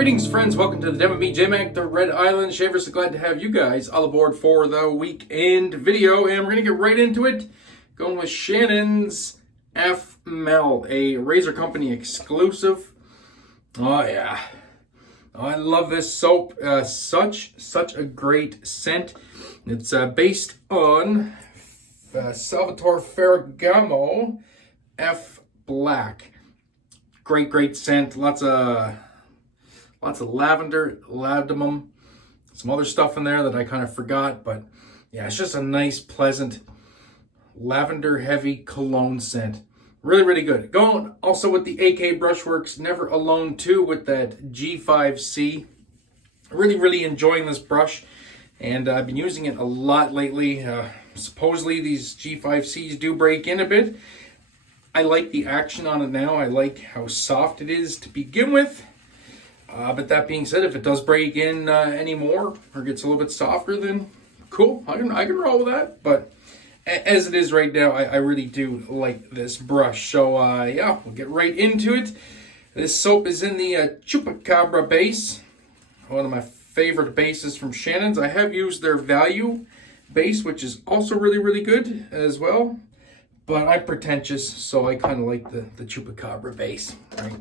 Greetings, friends. Welcome to the demo. Me, Jmac, the Red Island Shaver. So glad to have you guys all aboard for the weekend video. And we're going to get right into it. Going with Shannon's F-Mel, a Razor Company exclusive. Oh, yeah. Oh, I love this soap. Such a great scent. It's based on Salvatore Ferragamo F Black. Great scent. Lots of lavender, ladamum, some other stuff in there that I kind of forgot, but yeah, it's just a nice, pleasant, lavender heavy cologne scent. Really good. Going also with the AK Brushworks Never Alone 2 with that G5C. Really enjoying this brush, and I've been using it a lot lately. Supposedly these G5Cs do break in a bit. I like the action on it now. I like how soft it is to begin with. But that being said, if it does break in anymore or gets a little bit softer, then cool. I can roll with that. But as it is right now, I really do like this brush. So yeah, we'll get right into it. This soap is in the Chupacabra base, one of my favorite bases from Shannon's. I have used their Value base, which is also really good as well. But I'm pretentious, so I kind of like the Chupacabra base, right?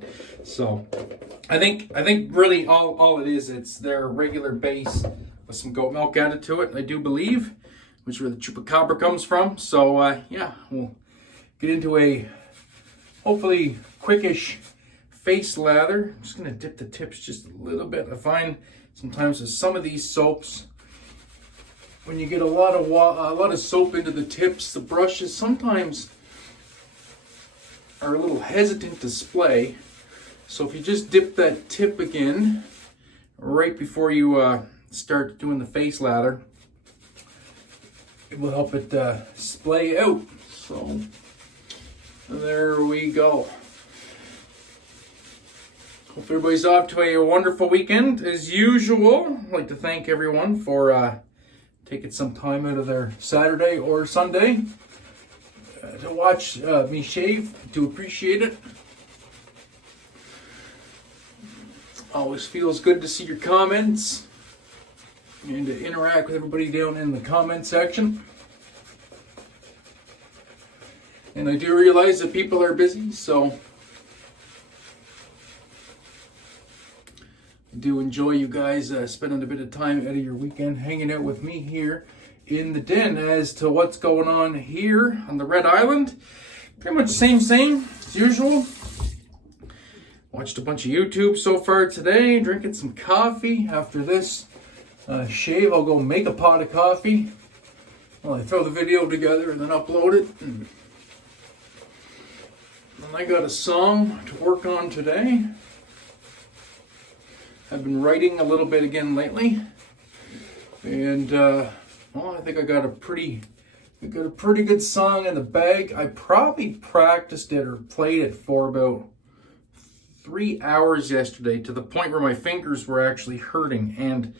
So I think really all it is, it's their regular base with some goat milk added to it, I do believe, which is where the Chupacabra comes from. So yeah, we'll get into a hopefully quickish face lather. I'm just gonna dip the tips just a little bit. I find sometimes with some of these soaps, when you get a lot of soap into the tips, the brushes sometimes are a little hesitant to splay. So if you just dip that tip again right before you start doing the face lather, it will help it splay out. So there we go. Hope everybody's off to a wonderful weekend. As usual, I'd like to thank everyone for taking some time out of their Saturday or Sunday to watch me shave. Do appreciate it. Always feels good to see your comments and to interact with everybody down in the comment section. And I do realize that people are busy, so I do enjoy you guys spending a bit of time out of your weekend hanging out with me here in the den. As to what's going on here on the Red Island, pretty much same as usual. Watched a bunch of YouTube so far today, drinking some coffee. After this shave, I'll go make a pot of coffee while I throw the video together and then upload it. And I got a song to work on today. I've been writing a little bit again lately, and well, I think I got a pretty good song in the bag. I probably practiced it or played it for about 3 hours yesterday, to the point where my fingers were actually hurting. And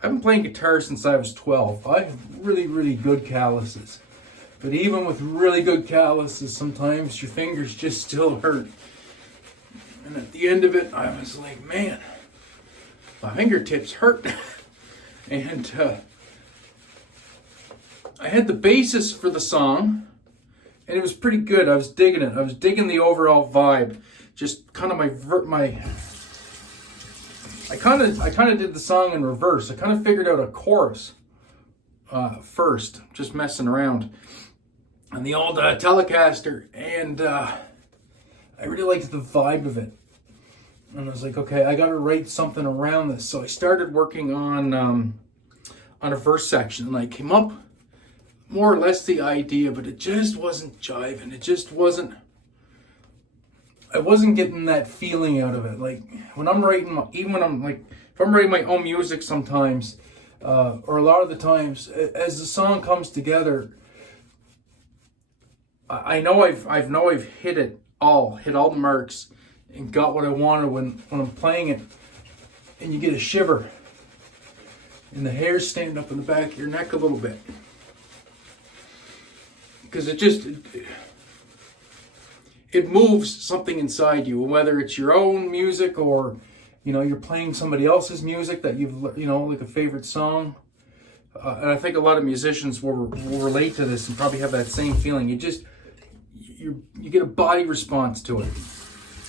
I've been playing guitar since I was 12. I have really good calluses, but even with really good calluses, sometimes your fingers just still hurt. And at the end of it, I was like, man, my fingertips hurt. And I had the basis for the song, and it was pretty good. I was digging it. I was digging the overall vibe. Just kind of I kind of did the song in reverse. I kind of figured out a chorus first, just messing around on the old Telecaster, and I really liked the vibe of it. And I was like, okay, I got to write something around this. So I started working on a verse section, and I came up more or less the idea, but it just wasn't jiving. It just wasn't. I wasn't getting that feeling out of it. Like when I'm writing, even when I'm like, if I'm writing my own music sometimes, or a lot of the times, as the song comes together, I know I've hit all the marks and got what I wanted when I'm playing it, and you get a shiver and the hairs stand up in the back of your neck a little bit, because it moves something inside you, whether it's your own music or you know, you're playing somebody else's music that you've, you know, like a favorite song. And I think a lot of musicians will relate to this and probably have that same feeling. You get a body response to it,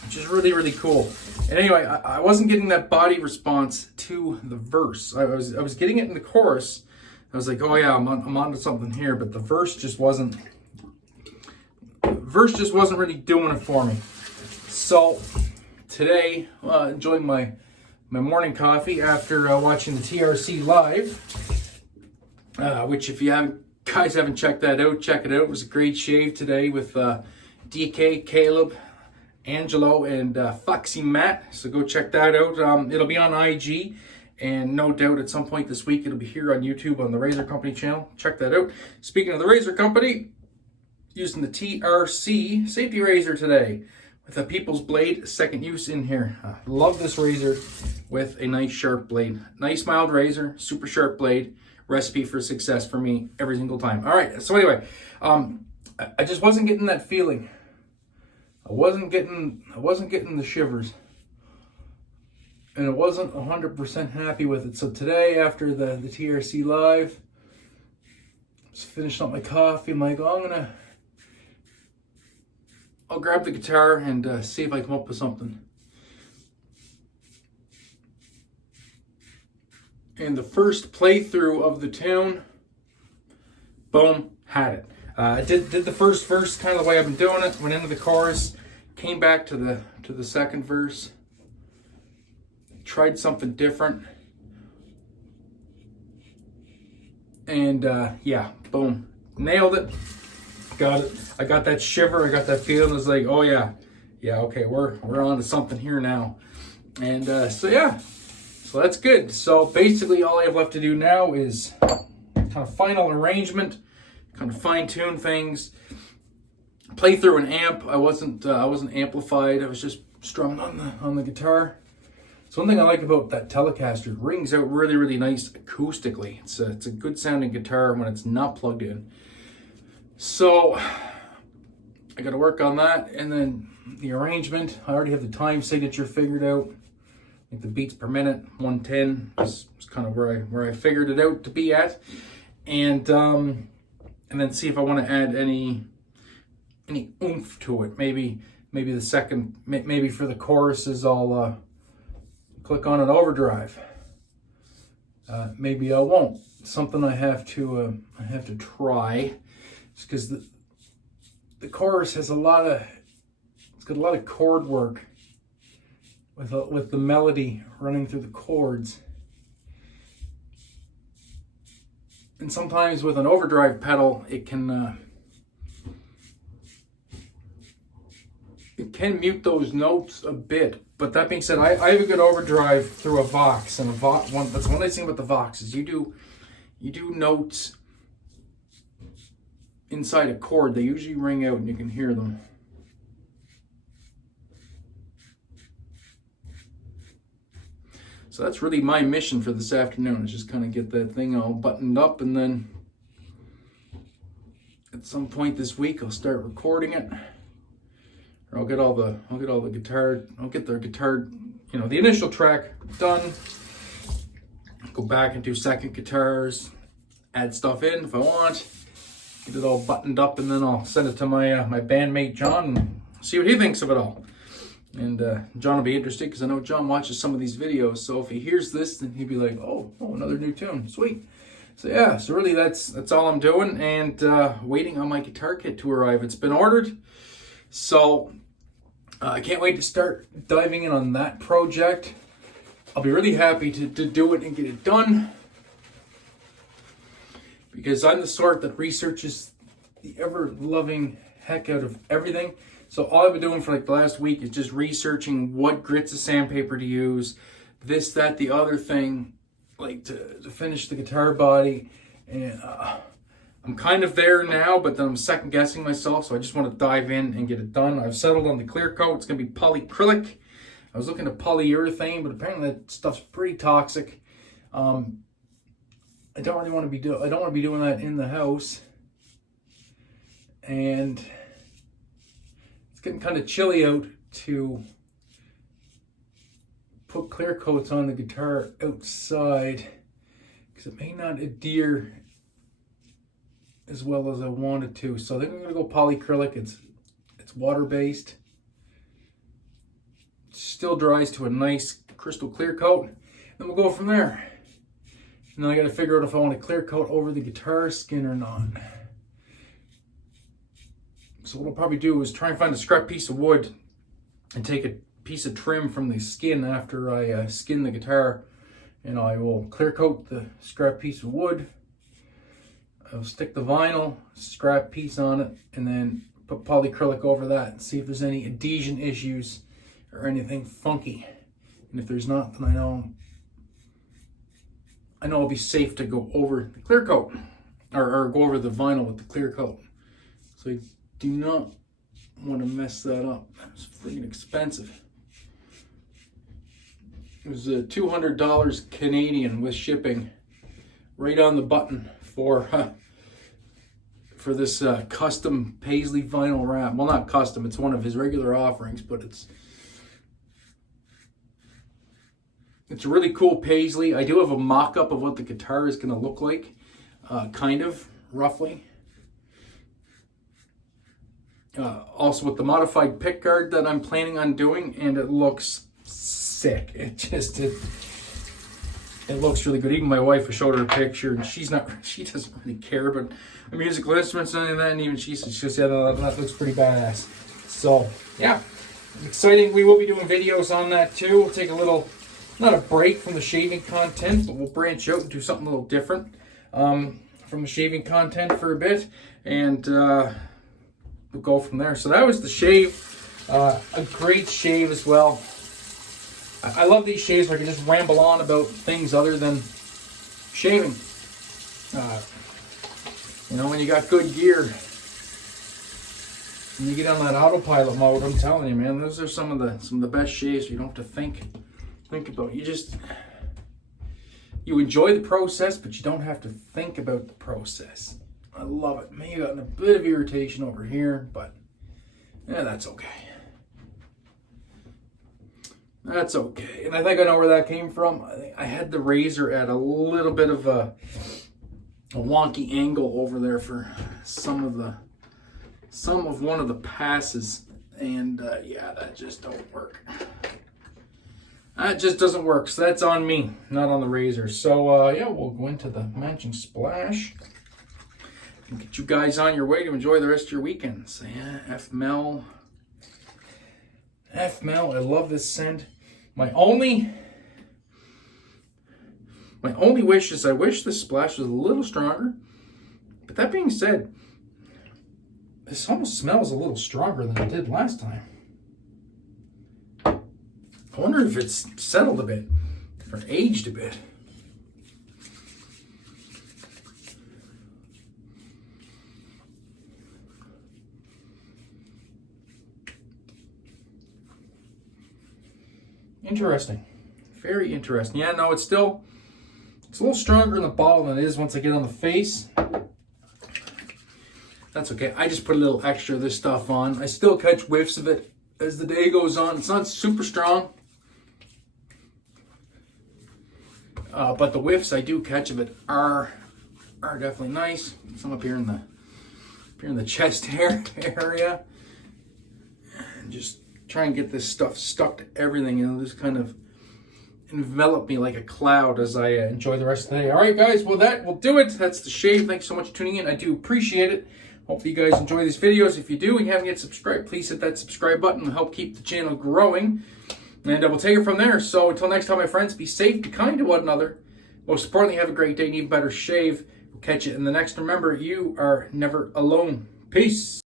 which is really, really cool. And anyway, I wasn't getting that body response to the verse. I was getting it in the chorus. I was like, oh yeah, I'm onto something here, but the verse just wasn't really doing it for me. So today, enjoying my morning coffee after watching the TRC live, which if you guys haven't checked that out, check it out. It was a great shave today with DK, Caleb, Angelo, and Foxy Matt. So go check that out. It'll be on IG, and no doubt at some point this week it'll be here on YouTube on the Razor Company channel. Check that out. Speaking of the Razor Company, using the TRC safety razor today with a People's Blade second use in here. Love this razor with a nice sharp blade. Nice mild razor, super sharp blade. Recipe for success for me every single time. All right, so anyway, I just wasn't getting that feeling. I wasn't getting the shivers, and I wasn't 100% happy with it. So today, after the TRC live, just finished up my coffee. I'm like, oh, I'll grab the guitar and see if I come up with something. And the first playthrough of the tune, boom, had it. I did the first verse kind of the way I've been doing it. Went into the chorus, came back to the second verse, tried something different, and yeah, boom, nailed it. Got it. I got that shiver. I got that feeling. It's like, oh yeah, okay, we're on to something here now. And so yeah, so that's good. So basically, all I have left to do now is kind of final arrangement, kind of fine tune things, play through an amp. I wasn't amplified. I was just strumming on the guitar. So one thing I like about that Telecaster, it rings out really, really nice acoustically. It's a good sounding guitar when it's not plugged in. So I got to work on that, and then the arrangement. I already have the time signature figured out. I think the beats per minute, 110, is kind of where I figured it out to be at, and then see if I want to add any oomph to it. Maybe the second, maybe for the choruses, I'll click on an overdrive. Maybe I won't. Something I have to try. Because the chorus has it's got a lot of chord work with the melody running through the chords, and sometimes with an overdrive pedal it can mute those notes a bit. But that being said, I have a good overdrive through a Vox, and that's one nice thing about the Vox is you do notes inside a chord. They usually ring out and you can hear them. So that's really my mission for this afternoon, is just kind of get that thing all buttoned up, and then at some point this week I'll start recording it. Or I'll get the guitar, you know, the initial track done. Go back and do second guitars, add stuff in if I want. Get it all buttoned up, and then I'll send it to my bandmate John and see what he thinks of it all. And John will be interested because I know John watches some of these videos. So if he hears this, then he'd be like, "Oh, another new tune, sweet." So yeah, so really that's all I'm doing, and waiting on my guitar kit to arrive. It's been ordered, so I can't wait to start diving in on that project. I'll be really happy to do it and get it done, because I'm the sort that researches the ever-loving heck out of everything. So all I've been doing for like the last week is just researching what grits of sandpaper to use, this, that, the other thing, like to finish the guitar body. And I'm kind of there now, but then I'm second guessing myself, so I just want to dive in and get it done. I've settled on the clear coat. It's going to be polyacrylic. I was looking at polyurethane, but apparently that stuff's pretty toxic. I don't want to be doing that in the house, and it's getting kind of chilly out to put clear coats on the guitar outside because it may not adhere as well as I wanted to. So I think I'm going to go polyacrylic. It's water-based. Still dries to a nice crystal clear coat. Then we'll go from there. And then I got to figure out if I want to clear coat over the guitar skin or not. So what I'll probably do is try and find a scrap piece of wood and take a piece of trim from the skin after I skin the guitar, and I will clear coat the scrap piece of wood. I'll stick the vinyl scrap piece on it and then put polyacrylic over that and see if there's any adhesion issues or anything funky. And if there's not, then I know it'll be safe to go over the clear coat or go over the vinyl with the clear coat. So I do not want to mess that up. It's freaking expensive. It was $200 Canadian with shipping, right on the button for this custom paisley vinyl wrap. Well, not custom, it's one of his regular offerings, but it's a really cool paisley. I do have a mock-up of what the guitar is going to look like, kind of, roughly. Also with the modified pickguard that I'm planning on doing, and it looks sick. It looks really good. Even my wife, I showed her a picture, and she doesn't really care about musical instruments and anything like that, and even she said, yeah, that looks pretty badass. So yeah, exciting. We will be doing videos on that too. We'll take a little, not a break from the shaving content, but we'll branch out and do something a little different from the shaving content for a bit, and we'll go from there. So that was the shave. A great shave as well. I love these shaves where I can just ramble on about things other than shaving. When you got good gear and you get on that autopilot mode, I'm telling you, man, those are some of the best shaves. You don't have to think about it. You enjoy the process, but you don't have to think about the process. I love it. Maybe got a bit of irritation over here, but yeah, that's okay. That's okay. And I think I know where that came from. I think I had the razor at a little bit of a wonky angle over there for some of one of the passes, and yeah, that just don't work. That just doesn't work. So that's on me, not on the razor. So yeah, we'll go into the matching splash and get you guys on your way to enjoy the rest of your weekend. So yeah, F-Mel. F-Mel, I love this scent. My only wish is I wish this splash was a little stronger. But that being said, this almost smells a little stronger than it did last time. I wonder if it's settled a bit or aged a bit. Interesting. Very interesting. Yeah, no, it's a little stronger in the bottle than it is once I get on the face. That's okay. I just put a little extra of this stuff on. I still catch whiffs of it as the day goes on. It's not super strong. But the whiffs I do catch of it are definitely nice. Some up here in the chest hair area. And just try and get this stuff stuck to everything, and it'll just kind of envelop me like a cloud as I enjoy the rest of the day. All right, guys, well, that will do it. That's the shave. Thanks so much for tuning in. I do appreciate it. Hopefully you guys enjoy these videos. If you do and you haven't yet subscribed, please hit that subscribe button. It'll help keep the channel growing, and we'll take it from there. So until next time, my friends, be safe, be kind to one another. Most importantly, have a great day and even better shave. We'll catch you in the next. Remember, you are never alone. Peace.